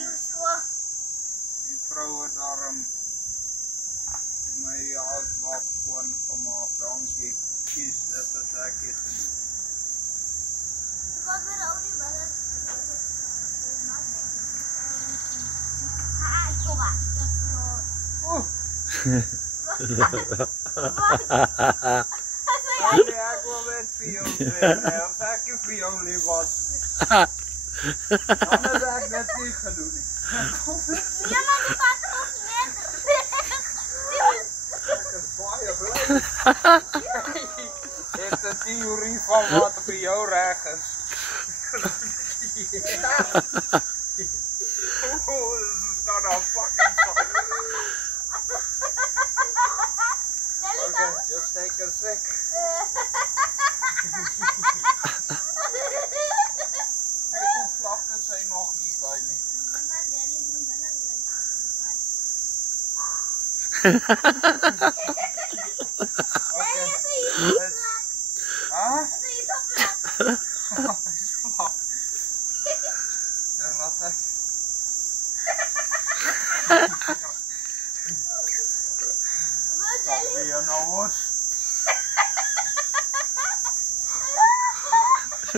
Die vrouwen daarom my asbak skoon gemaakt, dankie. Kies, dit is ek het gedoen. Ek wil net vir jou sê, as ek nie vir jou lief was nie, dan het ek dit nie gedoen nie. Ja, maar die vat ons net. Ek is baie blij. Ek het 'n theorie van wat vir jou reg is. Oh, this is gonna fucking suck. Okay, just take a sec. Kijk hoe vlak is hy nog hier by nie. Okay, let's... Huh? Hy is vlak. Dan laat ek... Stop weer nou hoor.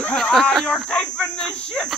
Ah, you're taping this shit!